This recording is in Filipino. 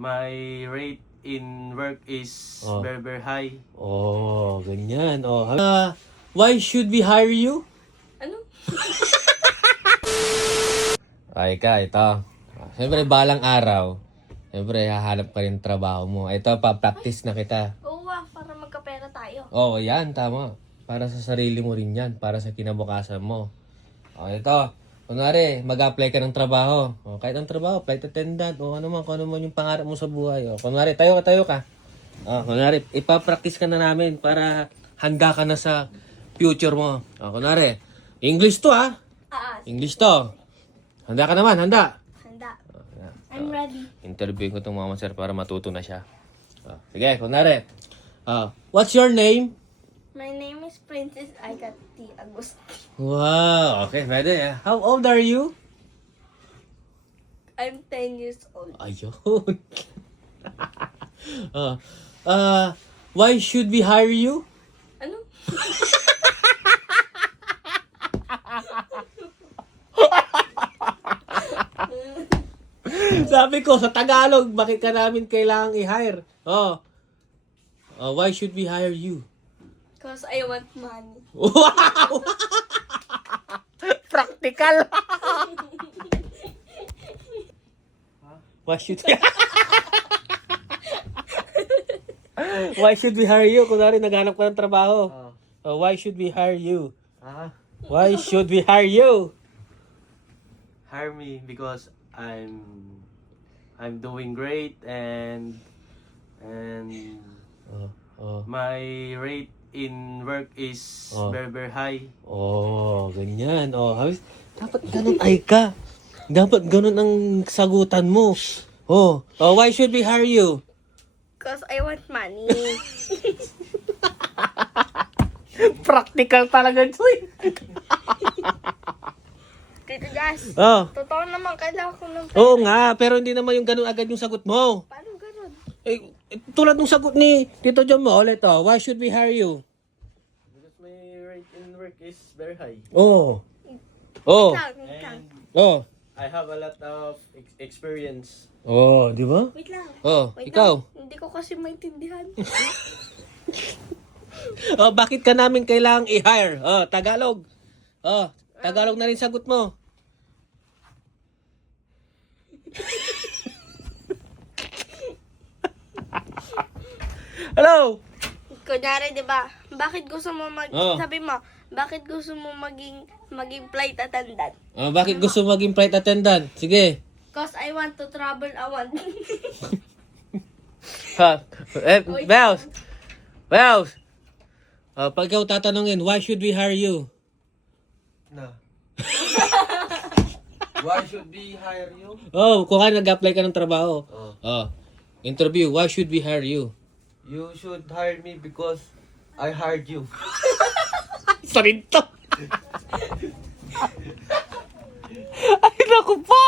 My rate in work is Oh. very, very high. Oh, ganyan. Oh. Why should we hire you? Ano? Ay ka, ito. Siyempre, balang araw. Siyempre, hahanap ka rin trabaho mo. Ito, pa-practice na kita. Oo, para magkapera tayo. Oo, yan, tama. Para sa sarili mo rin yan. Para sa kinabukasan mo. O, ito. Kunwari, mag-apply ka ng trabaho. O, kahit ang trabaho, flight attendant, o ano man, kung ano man yung pangarap mo sa buhay. O, kunwari, tayo ka. O, kunwari, ipapractice ka na namin para handa ka na sa future mo. O, kunwari, English to ha. English to. Handa ka naman, handa. Handa. I'm ready. Interviewin ko itong mama sir para matuto na siya. O, sige, kunwari. What's your name? My name is Princess Agati Agustin. Wow, okay, pwede eh. How old are you? I'm 10 years old. Ayun. Why should we hire you? Ano? Sabi ko, sa Tagalog, bakit ka namin kailangang i-hire? Why should we hire you? Because I want money. Wow! Practical! Why should we... Why should we hire you? Kunwari, naghanap ka ng trabaho. Why should we hire you? Why should we hire you? Hire me because I'm doing great and my rate in work is very, very high. Oh, ganyan. Oh, dapat ganun ay ka. Dapat ganun ang sagutan mo. Why should we hire you? Because I want money. Practical talaga ito eh. Tito Jazz, totoo naman kailangan ko ng pera. Oo nga, pero hindi naman yung ganun agad yung sagot mo. Paano ganun? Tulad ng sagot ni Tito John mo ulit. Why should we hire you? Because my rate in work is very high. Wait lang. I have a lot of experience. Di ba? Wait lang. Wait Ikaw. lang. Hindi ko kasi maintindihan. Bakit ka namin kailangang i-hire? Tagalog. Tagalog na rin sagot mo. Hello? Kunyari, di ba? Bakit gusto mo sabi mo, bakit gusto mo maging flight attendant? Bakit gusto mo maging flight attendant? Sige. Because I want to travel around. Bells. Pag ikaw tatanungin, why should we hire you? No. Why should we hire you? Kung nag-apply ka ng trabaho. Interview, why should we hire you? You should hire me because I hired you. Sarito. Ay, naku po!